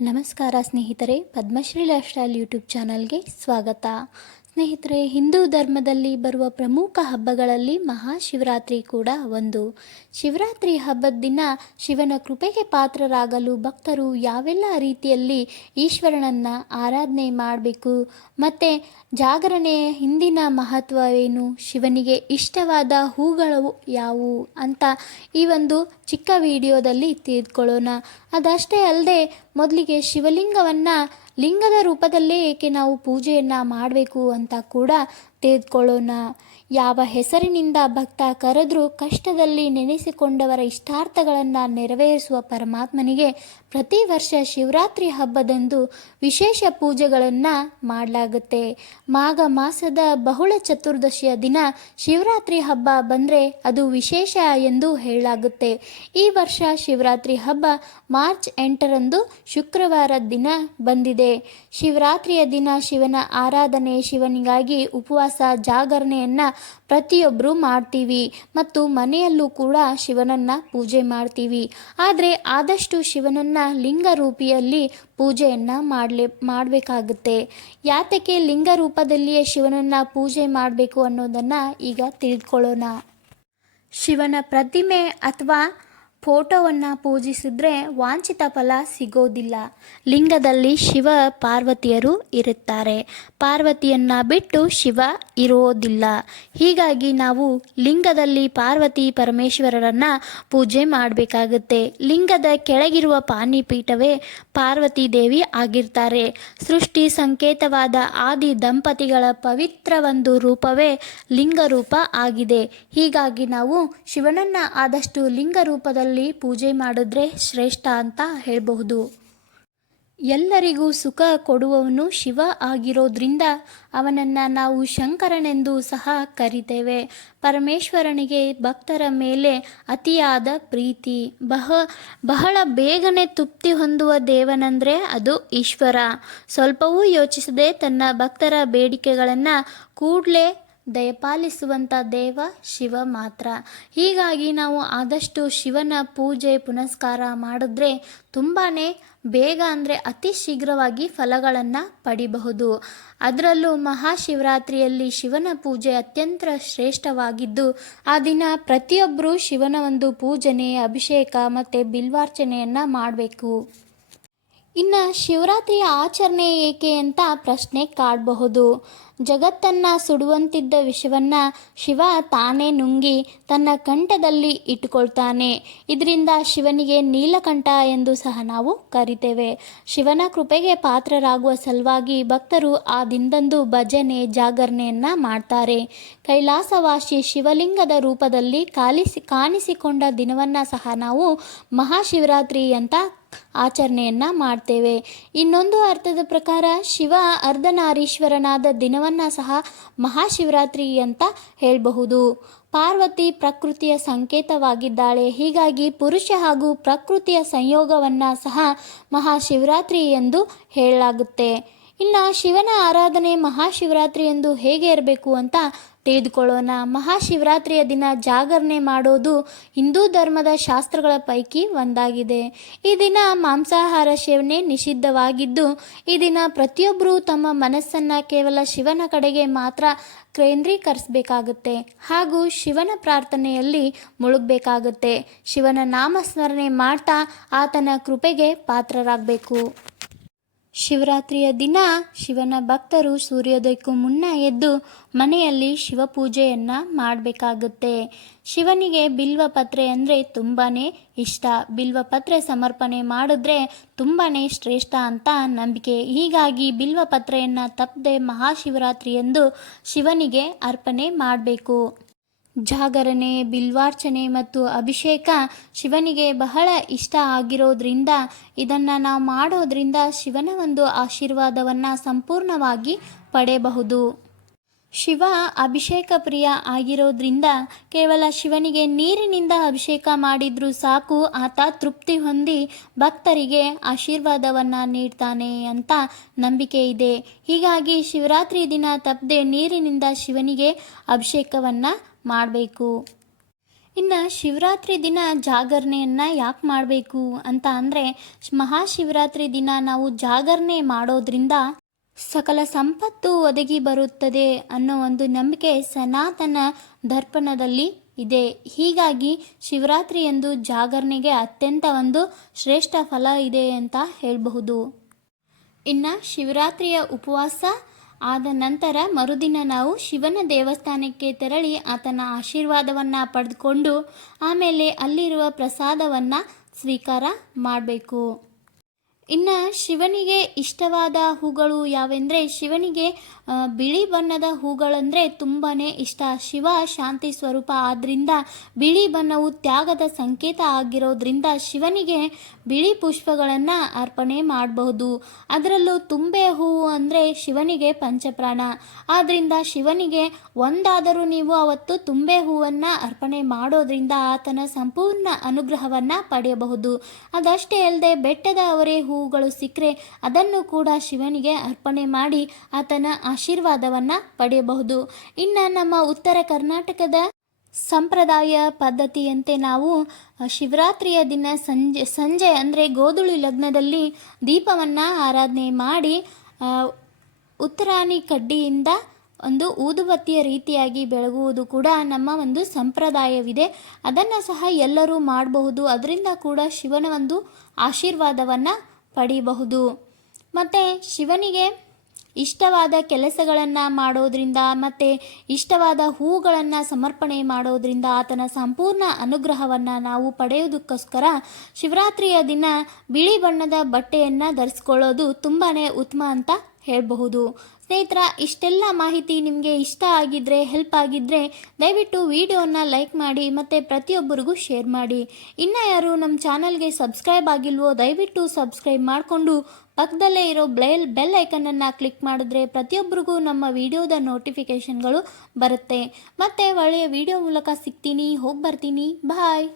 ನಮಸ್ಕಾರ ಸ್ನೇಹಿತರೆ Padmashri life style YouTube ಚಾನಲ್ಗೆ ಸ್ವಾಗತ. ಸ್ನೇಹಿತರೆ, ಹಿಂದೂ ಧರ್ಮದಲ್ಲಿ ಬರುವ ಪ್ರಮುಖ ಹಬ್ಬಗಳಲ್ಲಿ ಮಹಾಶಿವರಾತ್ರಿ ಕೂಡ ಒಂದು. ಶಿವರಾತ್ರಿ ಹಬ್ಬದ ದಿನ ಶಿವನ ಕೃಪೆಗೆ ಪಾತ್ರರಾಗಲು ಭಕ್ತರು ಯಾವೆಲ್ಲ ರೀತಿಯಲ್ಲಿ ಈಶ್ವರನನ್ನು ಆರಾಧನೆ ಮಾಡಬೇಕು, ಮತ್ತು ಜಾಗರಣೆಯ ಹಿಂದಿನ ಮಹತ್ವವೇನು, ಶಿವನಿಗೆ ಇಷ್ಟವಾದ ಹೂಗಳು ಯಾವುವು ಅಂತ ಈ ಒಂದು ಚಿಕ್ಕ ವಿಡಿಯೋದಲ್ಲಿ ತಿಳಿದುಕೊಳ್ಳೋಣ. ಅದಷ್ಟೇ ಅಲ್ಲದೆ, ಮೊದಲಿಗೆ ಶಿವಲಿಂಗವನ್ನು ಲಿಂಗದ ರೂಪದಲ್ಲೇ ಏಕೆ ನಾವು ಪೂಜೆಯನ್ನು ಮಾಡಬೇಕು ಅಂತ ಕೂಡ ತಿಳಿದುಕೊಳ್ಳೋಣ ಯಾವ ಹೆಸರಿನಿಂದ ಭಕ್ತ ಕರೆದರೂ ಕಷ್ಟದಲ್ಲಿ ನೆನೆಸಿಕೊಂಡವರ ಇಷ್ಟಾರ್ಥಗಳನ್ನು ನೆರವೇರಿಸುವ ಪರಮಾತ್ಮನಿಗೆ ಪ್ರತಿ ವರ್ಷ ಶಿವರಾತ್ರಿ ಹಬ್ಬದಂದು ವಿಶೇಷ ಪೂಜೆಗಳನ್ನು ಮಾಡಲಾಗುತ್ತೆ. ಮಾಘ ಮಾಸದ ಬಹುಳ ಚತುರ್ದಶಿಯ ದಿನ ಶಿವರಾತ್ರಿ ಹಬ್ಬ ಬಂದರೆ ಅದು ವಿಶೇಷ ಎಂದು ಹೇಳಲಾಗುತ್ತೆ. ಈ ವರ್ಷ ಶಿವರಾತ್ರಿ ಹಬ್ಬ ಮಾರ್ಚ್ ಎಂಟರಂದು ಶುಕ್ರವಾರ ದಿನ ಬಂದಿದೆ. ಶಿವರಾತ್ರಿಯ ದಿನ ಶಿವನ ಆರಾಧನೆ, ಶಿವನಿಗಾಗಿ ಉಪವಾಸ, ಜಾಗರಣೆಯನ್ನು ಪ್ರತಿಯೊಬ್ಬರು ಮಾಡ್ತೀವಿ ಮತ್ತು ಮನೆಯಲ್ಲೂ ಕೂಡ ಶಿವನನ್ನು ಪೂಜೆ ಮಾಡ್ತೀವಿ. ಆದರೆ ಆದಷ್ಟು ಶಿವನನ್ನು ಲಿಂಗ ರೂಪಿಯಲ್ಲಿ ಪೂಜೆಯನ್ನು ಮಾಡಲೇ, ಮಾಡಬೇಕಾಗುತ್ತೆ. ಯಾತಕ್ಕೆ ಲಿಂಗ ರೂಪದಲ್ಲಿಯೇ ಶಿವನನ್ನು ಪೂಜೆ ಮಾಡಬೇಕು ಅನ್ನೋದನ್ನು ಈಗ ತಿಳಿದುಕೊಳ್ಳೋಣ ಶಿವನ ಪ್ರತಿಮೆ ಅಥವಾ ಫೋಟೋವನ್ನು ಪೂಜಿಸಿದ್ರೆ ವಾಂಛಿತ ಫಲ ಸಿಗೋದಿಲ್ಲ. ಲಿಂಗದಲ್ಲಿ ಶಿವ ಪಾರ್ವತಿಯರು ಇರುತ್ತಾರೆ. ಪಾರ್ವತಿಯನ್ನು ಬಿಟ್ಟು ಶಿವ ಇರೋದಿಲ್ಲ. ಹೀಗಾಗಿ ನಾವು ಲಿಂಗದಲ್ಲಿ ಪಾರ್ವತಿ ಪರಮೇಶ್ವರರನ್ನು ಪೂಜೆ ಮಾಡಬೇಕಾಗುತ್ತೆ. ಲಿಂಗದ ಕೆಳಗಿರುವ ಪಾನಿಪೀಠವೇ ಪಾರ್ವತಿ ದೇವಿ ಆಗಿರ್ತಾರೆ. ಸೃಷ್ಟಿ ಸಂಕೇತವಾದ ಆದಿ ದಂಪತಿಗಳ ಪವಿತ್ರ ಒಂದು ರೂಪವೇ ಲಿಂಗರೂಪ ಆಗಿದೆ. ಹೀಗಾಗಿ ನಾವು ಶಿವನನ್ನು ಆದಷ್ಟು ಲಿಂಗ ರೂಪದಲ್ಲಿ ಪೂಜೆ ಮಾಡಿದ್ರೆ ಶ್ರೇಷ್ಠ ಅಂತ ಹೇಳಬಹುದು. ಎಲ್ಲರಿಗೂ ಸುಖ ಕೊಡುವವನು ಶಿವ ಆಗಿರೋದ್ರಿಂದ ಅವನನ್ನು ನಾವು ಶಂಕರನೆಂದು ಸಹ ಕರಿತೇವೆ. ಪರಮೇಶ್ವರನಿಗೆ ಭಕ್ತರ ಮೇಲೆ ಅತಿಯಾದ ಪ್ರೀತಿ. ಬಹ, ಬಹಳ ಬೇಗನೆ ತೃಪ್ತಿ ಹೊಂದುವ ದೇವನಂದರೆ ಅದು ಈಶ್ವರ. ಸ್ವಲ್ಪವೂ ಯೋಚಿಸದೆ ತನ್ನ ಭಕ್ತರ ಬೇಡಿಕೆಗಳನ್ನು ಕೂಡಲೇ ದಯಪಾಲಿಸುವಂಥ ದೇವ ಶಿವ ಮಾತ್ರ. ಹೀಗಾಗಿ ನಾವು ಆದಷ್ಟು ಶಿವನ ಪೂಜೆ, ಪುನಸ್ಕಾರ ಮಾಡಿದ್ರೆ ತುಂಬಾ ಬೇಗ ಅಂದರೆ ಅತಿ ಶೀಘ್ರವಾಗಿ ಫಲಗಳನ್ನು ಪಡಿಬಹುದು. ಅದರಲ್ಲೂ ಮಹಾಶಿವರಾತ್ರಿಯಲ್ಲಿ ಶಿವನ ಪೂಜೆ ಅತ್ಯಂತ ಶ್ರೇಷ್ಠವಾಗಿದ್ದು, ಆ ದಿನ ಪ್ರತಿಯೊಬ್ಬರೂ ಶಿವನ ಒಂದು ಪೂಜನೆ, ಅಭಿಷೇಕ ಮತ್ತು ಬಿಲ್ವಾರ್ಚನೆಯನ್ನು ಮಾಡಬೇಕು. ಇನ್ನು ಶಿವರಾತ್ರಿಯ ಆಚರಣೆ ಏಕೆ ಅಂತ ಪ್ರಶ್ನೆ ಕಾಡಬಹುದು. ಜಗತ್ತನ್ನು ಸುಡುವಂತಿದ್ದ ವಿಷವನ್ನ ಶಿವ ತಾನೇ ನುಂಗಿ ತನ್ನ ಕಂಠದಲ್ಲಿ ಇಟ್ಟುಕೊಳ್ತಾನೆ. ಇದರಿಂದ ಶಿವನಿಗೆ ನೀಲಕಂಠ ಎಂದು ಸಹ ನಾವು ಕರಿತೇವೆ. ಶಿವನ ಕೃಪೆಗೆ ಪಾತ್ರರಾಗುವ ಸಲುವಾಗಿ ಭಕ್ತರು ಆ ದಿನದಂದು ಭಜನೆ, ಜಾಗರಣೆಯನ್ನ ಮಾಡ್ತಾರೆ. ಕೈಲಾಸವಾಸಿ ಶಿವಲಿಂಗದ ರೂಪದಲ್ಲಿ ಕಾಲಿಸಿ, ಕಾಣಿಸಿಕೊಂಡ ದಿನವನ್ನು ಸಹ ನಾವು ಮಹಾಶಿವರಾತ್ರಿ ಅಂತ ಆಚರಣೆಯನ್ನ ಮಾಡ್ತೇವೆ. ಇನ್ನೊಂದು ಅರ್ಥದ ಪ್ರಕಾರ ಶಿವ ಅರ್ಧನಾರೀಶ್ವರನಾದ ದಿನವನ್ನು ಸಹ ಮಹಾಶಿವರಾತ್ರಿ ಅಂತ ಹೇಳಬಹುದು. ಪಾರ್ವತಿ ಪ್ರಕೃತಿಯ ಸಂಕೇತವಾಗಿದ್ದಾಳೆ. ಹೀಗಾಗಿ ಪುರುಷ ಹಾಗೂ ಪ್ರಕೃತಿಯ ಸಂಯೋಗವನ್ನು ಸಹ ಮಹಾಶಿವರಾತ್ರಿ ಎಂದು ಹೇಳಲಾಗುತ್ತೆ. ಇನ್ನು ಶಿವನ ಆರಾಧನೆ ಮಹಾಶಿವರಾತ್ರಿ ಎಂದು ಹೇಗೆ ಇರಬೇಕು ಅಂತ ತಿಳಿದುಕೊಳ್ಳೋಣ. ಮಹಾಶಿವರಾತ್ರಿಯ ದಿನ ಜಾಗರಣೆ ಮಾಡೋದು ಹಿಂದೂ ಧರ್ಮದ ಶಾಸ್ತ್ರಗಳ ಪೈಕಿ ಒಂದಾಗಿದೆ. ಈ ದಿನ ಮಾಂಸಾಹಾರ ಸೇವನೆ ನಿಷಿದ್ಧವಾಗಿದ್ದು, ಈ ದಿನ ಪ್ರತಿಯೊಬ್ಬರೂ ತಮ್ಮ ಮನಸ್ಸನ್ನು ಕೇವಲ ಶಿವನ ಕಡೆಗೆ ಮಾತ್ರ ಕೇಂದ್ರೀಕರಿಸಬೇಕಾಗುತ್ತೆ. ಹಾಗೂ ಶಿವನ ಪ್ರಾರ್ಥನೆಯಲ್ಲಿ ಮುಳುಗಬೇಕಾಗುತ್ತೆ. ಶಿವನ ನಾಮಸ್ಮರಣೆ ಮಾಡ್ತಾ ಆತನ ಕೃಪೆಗೆ ಪಾತ್ರರಾಗಬೇಕು. ಶಿವರಾತ್ರಿಯ ದಿನ ಶಿವನ ಭಕ್ತರು ಸೂರ್ಯೋದಯಕ್ಕೂ ಮುನ್ನ ಎದ್ದು ಮನೆಯಲ್ಲಿ ಶಿವಪೂಜೆಯನ್ನು ಮಾಡಬೇಕಾಗುತ್ತೆ. ಶಿವನಿಗೆ ಬಿಲ್ವಪತ್ರೆ ಅಂದರೆ ತುಂಬಾ ಇಷ್ಟ. ಬಿಲ್ವಪತ್ರೆ ಸಮರ್ಪಣೆ ಮಾಡಿದ್ರೆ ತುಂಬಾ ಶ್ರೇಷ್ಠ ಅಂತ ನಂಬಿಕೆ. ಹೀಗಾಗಿ ಬಿಲ್ವಪತ್ರೆಯನ್ನು ತಪ್ಪದೆ ಮಹಾಶಿವರಾತ್ರಿ ಎಂದು ಶಿವನಿಗೆ ಅರ್ಪಣೆ ಮಾಡಬೇಕು. ಜಾಗರಣೆ, ಬಿಲ್ವಾರ್ಚನೆ ಮತ್ತು ಅಭಿಷೇಕ ಶಿವನಿಗೆ ಬಹಳ ಇಷ್ಟ ಆಗಿರೋದ್ರಿಂದ, ಇದನ್ನು ನಾವು ಮಾಡೋದ್ರಿಂದ ಶಿವನ ಒಂದು ಆಶೀರ್ವಾದವನ್ನು ಸಂಪೂರ್ಣವಾಗಿ ಪಡೆಯಬಹುದು. ಶಿವ ಅಭಿಷೇಕ ಪ್ರಿಯ ಆಗಿರೋದ್ರಿಂದ ಕೇವಲ ಶಿವನಿಗೆ ನೀರಿನಿಂದ ಅಭಿಷೇಕ ಮಾಡಿದ್ರೂ ಸಾಕು, ಆತ ತೃಪ್ತಿ ಹೊಂದಿ ಭಕ್ತರಿಗೆ ಆಶೀರ್ವಾದವನ್ನು ನೀಡ್ತಾನೆ ಅಂತ ನಂಬಿಕೆ ಇದೆ. ಹೀಗಾಗಿ ಶಿವರಾತ್ರಿ ದಿನ ತಪ್ಪದೆ ನೀರಿನಿಂದ ಶಿವನಿಗೆ ಅಭಿಷೇಕವನ್ನು ಮಾಡಬೇಕು. ಇನ್ನು ಶಿವರಾತ್ರಿ ದಿನ ಜಾಗರಣೆಯನ್ನು ಯಾಕೆ ಮಾಡಬೇಕು ಅಂತ ಅಂದರೆ ಮಹಾಶಿವರಾತ್ರಿ ದಿನ ನಾವು ಜಾಗರಣೆ ಮಾಡೋದ್ರಿಂದ ಸಕಲ ಸಂಪತ್ತು ಒದಗಿ ಬರುತ್ತದೆ ಅನ್ನೋ ಒಂದು ನಂಬಿಕೆ ಸನಾತನ ದರ್ಪಣದಲ್ಲಿ ಇದೆ. ಹೀಗಾಗಿ ಶಿವರಾತ್ರಿ ಎಂದು ಜಾಗರಣೆಗೆ ಅತ್ಯಂತ ಒಂದು ಶ್ರೇಷ್ಠ ಫಲ ಇದೆ ಅಂತ ಹೇಳಬಹುದು. ಇನ್ನು ಶಿವರಾತ್ರಿಯ ಉಪವಾಸ ಆದ ನಂತರ ಮರುದಿನ ನಾವು ಶಿವನ ದೇವಸ್ಥಾನಕ್ಕೆ ತೆರಳಿ ಆತನ ಆಶೀರ್ವಾದವನ್ನು ಪಡೆದುಕೊಂಡು ಆಮೇಲೆ ಅಲ್ಲಿರುವ ಪ್ರಸಾದವನ್ನು ಸ್ವೀಕಾರ ಮಾಡಬೇಕು. ಇನ್ನು ಶಿವನಿಗೆ ಇಷ್ಟವಾದ ಹೂಗಳು ಯಾವೆಂದರೆ ಶಿವನಿಗೆ ಬಿಳಿ ಬಣ್ಣದ ಹೂಗಳಂದರೆ ತುಂಬಾ ಇಷ್ಟ. ಶಿವ ಶಾಂತಿ ಸ್ವರೂಪ ಆದ್ದರಿಂದ ಬಿಳಿ ಬಣ್ಣವು ತ್ಯಾಗದ ಸಂಕೇತ ಆಗಿರೋದ್ರಿಂದ ಶಿವನಿಗೆ ಬಿಳಿ ಪುಷ್ಪಗಳನ್ನು ಅರ್ಪಣೆ ಮಾಡಬಹುದು. ಅದರಲ್ಲೂ ತುಂಬೆ ಹೂವು ಅಂದರೆ ಶಿವನಿಗೆ ಪಂಚಪ್ರಾಣ. ಆದ್ದರಿಂದ ಶಿವನಿಗೆ ಒಂದಾದರೂ ನೀವು ಅವತ್ತು ತುಂಬೆ ಹೂವನ್ನು ಅರ್ಪಣೆ ಮಾಡೋದ್ರಿಂದ ಆತನ ಸಂಪೂರ್ಣ ಅನುಗ್ರಹವನ್ನು ಪಡೆಯಬಹುದು. ಅದಷ್ಟೇ ಅಲ್ಲದೆ ಬೆಟ್ಟದ ಅವರೇ ಹೂವುಗಳು ಸಿಕ್ಕರೆ ಅದನ್ನು ಕೂಡ ಶಿವನಿಗೆ ಅರ್ಪಣೆ ಮಾಡಿ ಆತನ ಆಶೀರ್ವಾದವನ್ನು ಪಡೆಯಬಹುದು. ಇನ್ನು ನಮ್ಮ ಉತ್ತರ ಕರ್ನಾಟಕದ ಸಂಪ್ರದಾಯ ಪದ್ಧತಿಯಂತೆ ನಾವು ಶಿವರಾತ್ರಿಯ ದಿನ ಸಂಜೆ ಸಂಜೆ ಅಂದರೆ ಗೋಧುಳಿ ಲಗ್ನದಲ್ಲಿ ದೀಪವನ್ನು ಆರಾಧನೆ ಮಾಡಿ ಉತ್ತರಾಣಿ ಕಡ್ಡಿಯಿಂದ ಒಂದು ಊದುಬತ್ತಿಯ ರೀತಿಯಾಗಿ ಬೆಳಗುವುದು ಕೂಡ ನಮ್ಮ ಒಂದು ಸಂಪ್ರದಾಯವಿದೆ. ಅದನ್ನು ಸಹ ಎಲ್ಲರೂ ಮಾಡಬಹುದು. ಅದರಿಂದ ಕೂಡ ಶಿವನ ಒಂದು ಆಶೀರ್ವಾದವನ್ನು ಪಡೆಯಬಹುದು ಮತ್ತು ಶಿವನಿಗೆ ಇಷ್ಟವಾದ ಕೆಲಸಗಳನ್ನು ಮಾಡೋದ್ರಿಂದ ಮತ್ತು ಇಷ್ಟವಾದ ಹೂಗಳನ್ನು ಸಮರ್ಪಣೆ ಮಾಡೋದ್ರಿಂದ ಆತನ ಸಂಪೂರ್ಣ ಅನುಗ್ರಹವನ್ನು ನಾವು ಪಡೆಯೋದಕ್ಕೋಸ್ಕರ ಶಿವರಾತ್ರಿಯ ದಿನ ಬಿಳಿ ಬಣ್ಣದ ಬಟ್ಟೆಯನ್ನು ಧರಿಸ್ಕೊಳ್ಳೋದು ತುಂಬಾ ಉತ್ತಮ ಅಂತ ಹೇಳಬಹುದು. ಸ್ನೇಹಿತರ, ಇಷ್ಟೆಲ್ಲ ಮಾಹಿತಿ ನಿಮಗೆ ಇಷ್ಟ ಆಗಿದ್ರೆ ಹೆಲ್ಪ್ ಆಗಿದ್ದರೆ ದಯವಿಟ್ಟು ವಿಡಿಯೋನ ಲೈಕ್ ಮಾಡಿ ಮತ್ತು ಪ್ರತಿಯೊಬ್ಬರಿಗೂ ಶೇರ್ ಮಾಡಿ. ಇನ್ನು ಯಾರು ನಮ್ಮ ಚಾನಲ್ಗೆ ಸಬ್ಸ್ಕ್ರೈಬ್ ಆಗಿಲ್ವೋ, ದಯವಿಟ್ಟು ಸಬ್ಸ್ಕ್ರೈಬ್ ಮಾಡಿಕೊಂಡು ಪಕ್ಕದಲ್ಲೇ ಇರೋ ಬೆಲ್ ಬೆಲ್ ಐಕನನ್ನು ಕ್ಲಿಕ್ ಮಾಡಿದ್ರೆ ಪ್ರತಿಯೊಬ್ಬರಿಗೂ ನಮ್ಮ ವಿಡಿಯೋದ ನೋಟಿಫಿಕೇಷನ್ಗಳು ಬರುತ್ತೆ. ಮತ್ತೆ ಒಳ್ಳೆಯ ವಿಡಿಯೋ ಮೂಲಕ ಸಿಗ್ತೀನಿ, ಹೋಗಿ ಬರ್ತೀನಿ ಬಾಯ್